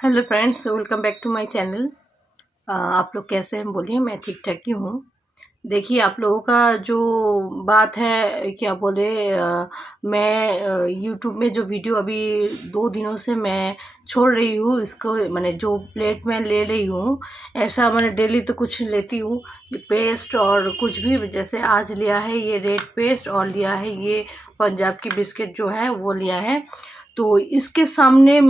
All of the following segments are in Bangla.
Hello friends, welcome back to my channel. आप लोग कैसे हैं? बोलिए। मैं ठीक ठाक ही हूँ। देखिए, आप लोगों का जो बात है क्या बोले, मैं यूट्यूब में जो वीडियो अभी 2 दिनों से मैं छोड़ रही हूँ, इसको मैंने जो प्लेट में ले रही हूँ, ऐसा मैंने डेली तो कुछ लेती हूँ पेस्ट और कुछ भी। जैसे आज लिया है ये रेड पेस्ट और लिया है ये पंजाब की बिस्किट जो है वो लिया है। तो इसके सामने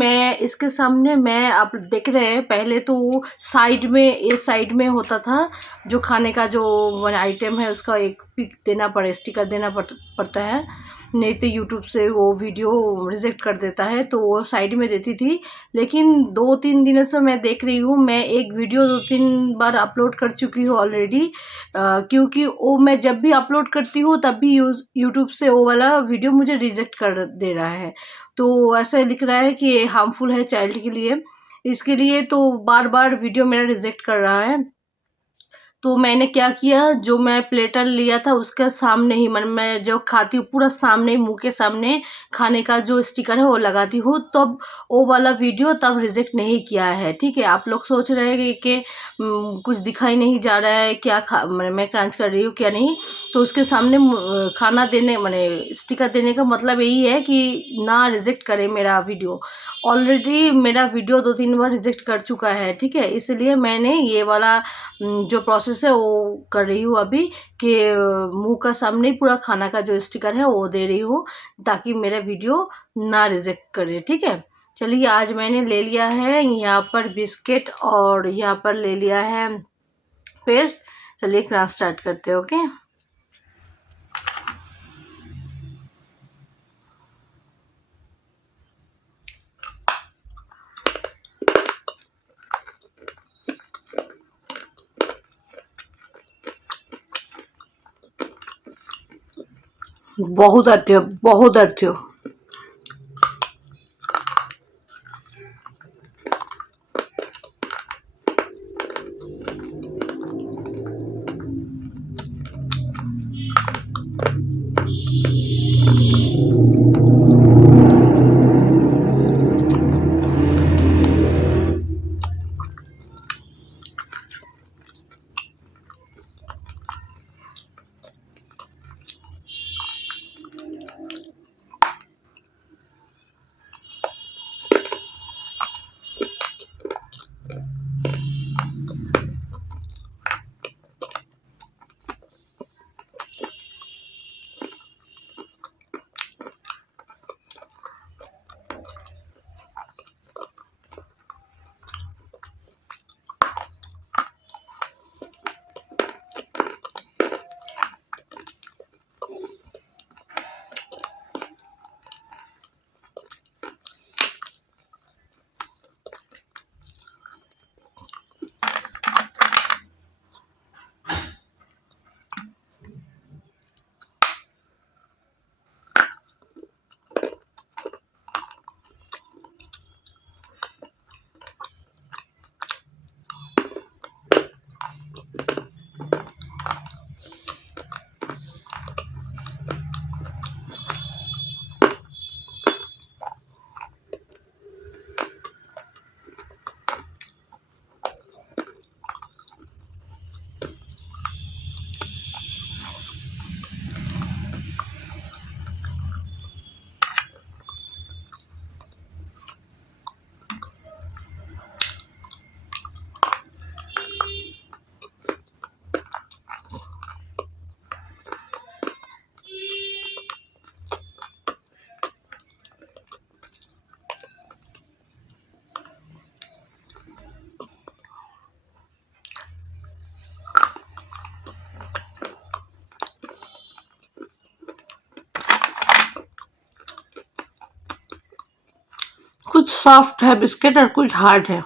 मैं आप देख रहे हैं, पहले तो वो साइड में, ये साइड में होता था जो खाने का जो आइटम है उसका एक पिक देना पड़े, स्टिकर देना पड़ता है, नहीं तो यूट्यूब से वो वीडियो रिजेक्ट कर देता है। तो वो साइड में देती थी। लेकिन 2-3 दिनों से मैं देख रही हूँ, मैं एक वीडियो 2-3 बार अपलोड कर चुकी हूँ ऑलरेडी। क्योंकि वो मैं जब भी अपलोड करती हूँ तब भी यूट्यूब से वो वाला वीडियो मुझे रिजेक्ट कर दे रहा है। तो ऐसा लिख रहा है कि ये हार्मफुल है चाइल्ड के लिए। इसके लिए तो बार बार वीडियो मेरा रिजेक्ट कर रहा है। तो मैंने क्या किया, जो मैं प्लेटर लिया था उसके सामने ही मैं जो खाती हूँ पूरा सामने, मुंह के सामने खाने का जो स्टिकर है वो लगाती हूँ, तब वो वाला वीडियो तब रिजेक्ट नहीं किया है। ठीक है, आप लोग सोच रहे हैं कि कुछ दिखाई नहीं जा रहा है क्या, मैं क्रंच कर रही हूँ क्या नहीं। तो उसके सामने खाना देने मैंने स्टिकर देने का मतलब यही है कि ना रिजेक्ट करे मेरा वीडियो। ऑलरेडी मेरा वीडियो 2-3 बार रिजेक्ट कर चुका है। ठीक है, इसलिए मैंने ये वाला जो प्रोसेस है वो कर रही हूँ अभी, कि मुंह का सामने ही पूरा खाना का जो स्टिकर है वो दे रही हूँ, ताकि मेरा वीडियो ना रिजेक्ट करे। ठीक है, चलिए आज मैंने ले लिया है यहाँ पर बिस्किट और यहाँ पर ले लिया है पेस्ट। चलिए क्लास स्टार्ट करते हैं। ओके, बहुत अच्छे हो, बहुत अच्छे हो। कुछ सॉफ्ट है बिस्किट और कुछ हार्ड है।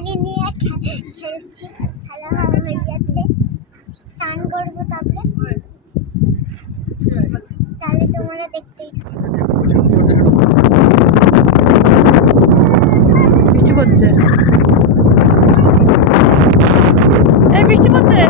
গাড়ি নিয়ে খেলছি, খেলা হয়ে যাচ্ছে, স্নান করবো তারপরে, তাহলে তোমরা দেখতেই থাকো। বৃষ্টি পড়ছে, এই বৃষ্টি পড়ছে।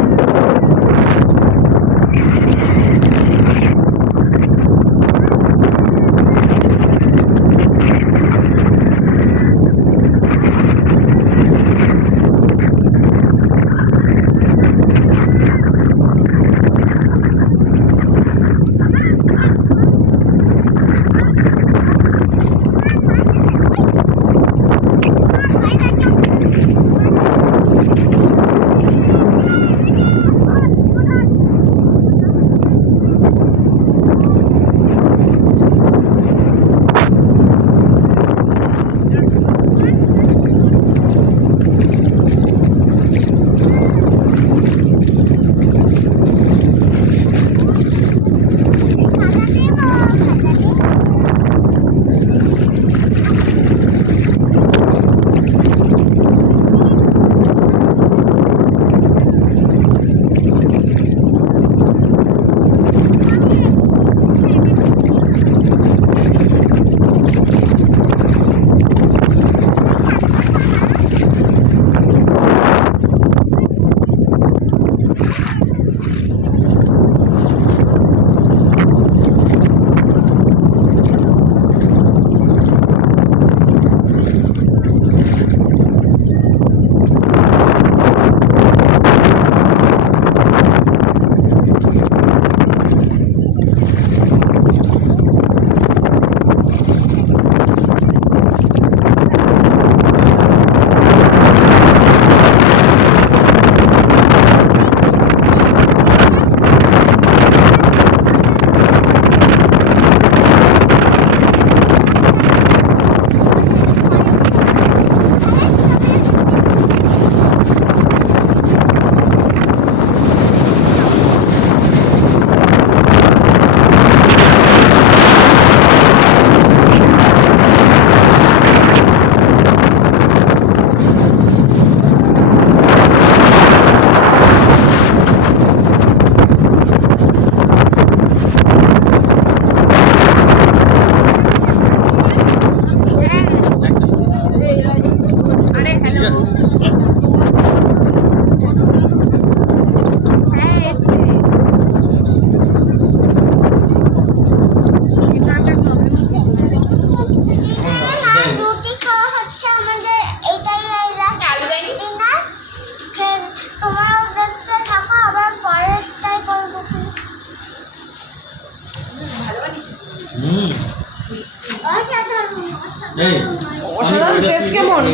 অসাধারণ টেস্ট কেমন?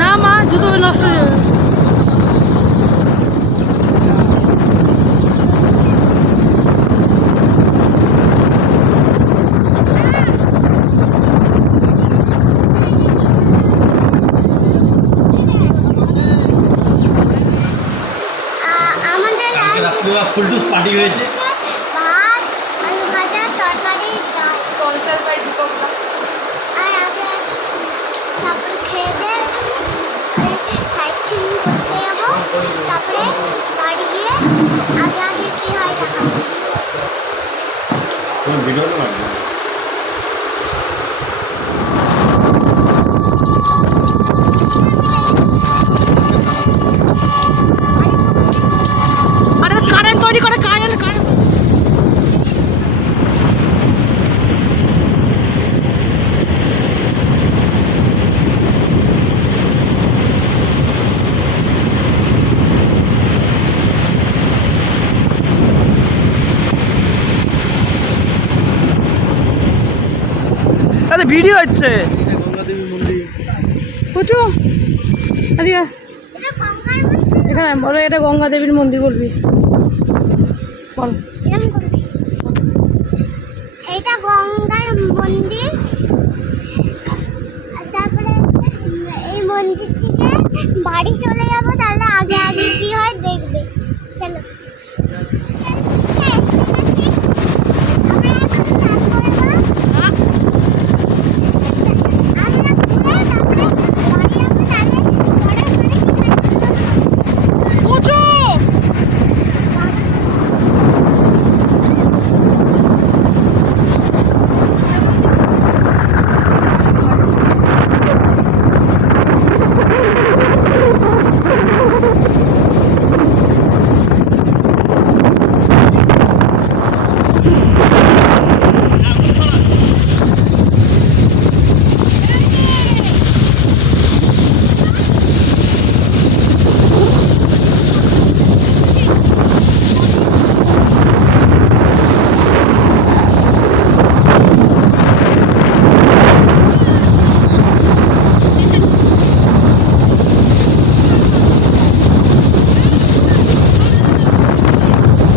না মা, জুতো নষ্ট হয়ে যাবে। ফুলটুস পার্টি হয়েছে, ভাত, আলু ভাজা, তরকারি, ডাল, স্পন্সর বাই দীপক দা। আর আগে তারপরে খেয়ে দিয়ে সাইড সিন করতে যাবো, তারপরে বাড়ি গিয়ে আগে আগে কি হয় দেখাবো। তোমার ভিডিও না আরে কারেন্ট তৈরি করে, কারেন্ট আরে ভিডিও হচ্ছে। গঙ্গাদেবী মন্দির। বুঝছো আজকে এটা গঙ্গার মধ্যে এখানে বলো, এটা গঙ্গা দেবীর মন্দির বলবি। বল। এরকম করে। এইটা গঙ্গার মন্দির। আর তারপরে এই মন্দির থেকে বাড়ি চলে যাবো, তাহলে আগে আগে কি হয় দেখবে। চলো। আমরা এখন স্নান করবো। আমরা ঘুরে তারপরে বাড়ি যাবো, তাহলে পরে কি বুঝো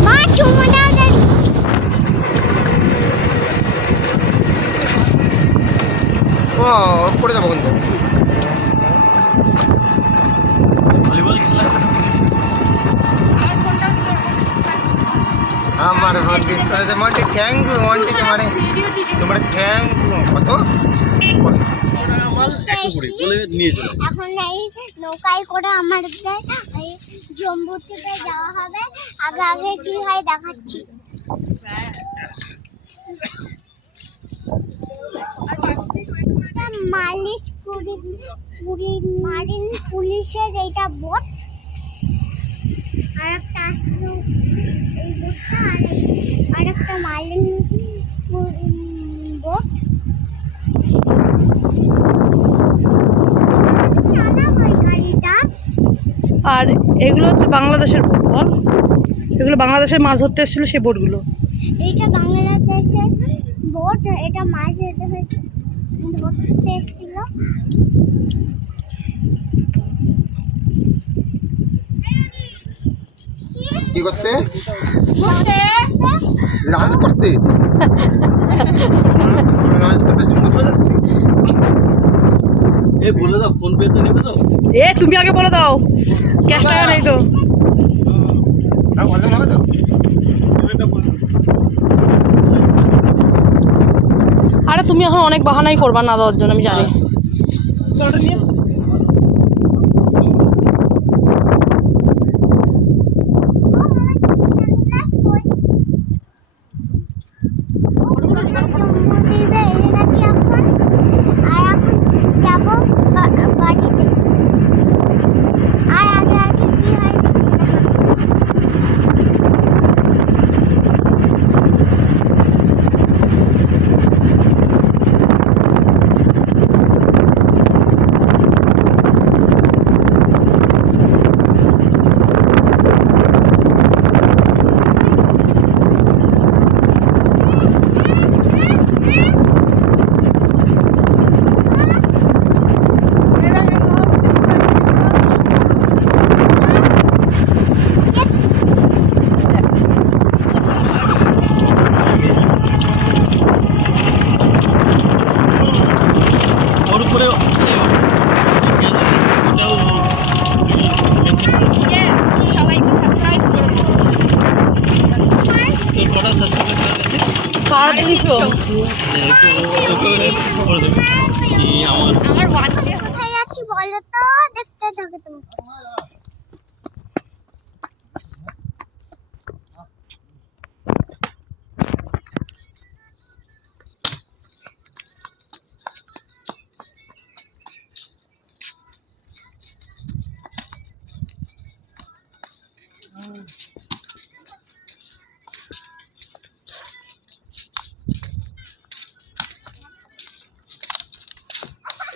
মা চুমো দাও দাঁড়ি। ও পড়ে যাবো কিন্তু। ভলিবল খেলা আমার ফোন কিস করেছে মাটি থ্যাংক ইউ ওয়ান্টিকে মারে তোমার থ্যাংক ইউ কত বলে নিয়ে চলো। এখন এই নৌকায় করে আমাদের এই জম্বু দ্বীপে যাওয়া হবে। আগে আগে কি হয় দেখাচ্ছি। মালিশ মারিন পুলিশের এইটা বোট, আর একটা আসলো এই বোটটা, আর একটা মালিন বোট। সাদা হয় গাড়িটা। আর এগুলো হচ্ছে বাংলাদেশের বোট। বল, এগুলো বাংলাদেশে মাছ ধরতে এসেছিল সেই বোটগুলো। এইটা বাংলাদেশের বোট, এটা মাছ ধরতে এসেছিল। কি করতে লাঞ্চ করতে লাঞ্চ করতে জম্মু চলে যাচ্ছি। এ বলে দাও ফোন পে তো নেবে তো। এ তুমি আগে বলে দাও, ক্যাশ টাকা নেই তো। হ্যাঁ বললাম হবে তো। আরে তুমি এখন অনেক বাহানাই করবা না দেওয়ার জন্য, আমি জানি। জম্বুদ্বীপে এসে গেছি এখন। আর এখন যাবো বাড়িতে। আর আগে আগে কি হয় ওর উপরে সবাইকে সাবস্ক্রাইব করুন। কটা সাবস্ক্রাইব কার দিছো? আমার আমার ওয়ানকে কোথায় যাচ্ছি বলো তো, দেখতে থাকো তুমি।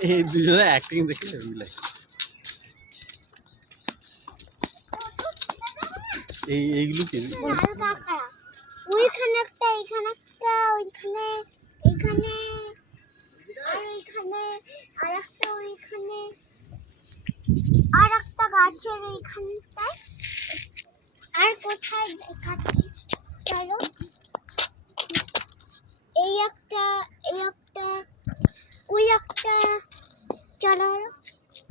এই দুজনে অ্যাক্টিং দেখে হেভি লাগে। এইগুলো কি হালকা খারাপ। ওইখানে একটা, এইখানে একটা, ওইখানে, এইখানে, আর ওইখানে, আর একটা ওইখানে, আর একটা গাছের ওইখানটায়। আর কোথায় দেখাচ্ছি চলো এই একটা ওই একটা চলো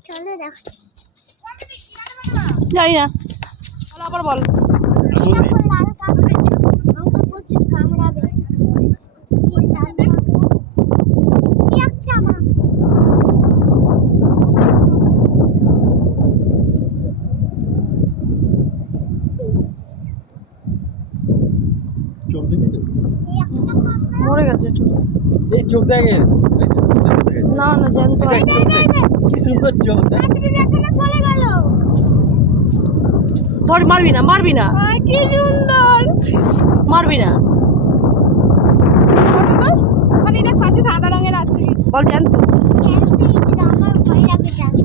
চলো দেখ জানি না বলো, আবার বল। এইসব লাল কামড়ে আমাকে প্রচুর কামড়াবে এই লাল কামড়া এই একটা আমার চোখ দেখেছো? এই একটা কামড়া মরে গেছে একটু। এই চোখ দেখেন না না জানতো কি সুন্দর চোখ দেখ। এখানে চলে গেল ধর, মারবি না মারবি না কি সুন্দর মারবি না, ওখানে দেখ পাশে সাদা রঙের আছে বল জানতো। খেলতে আমার ভয় লাগে জানি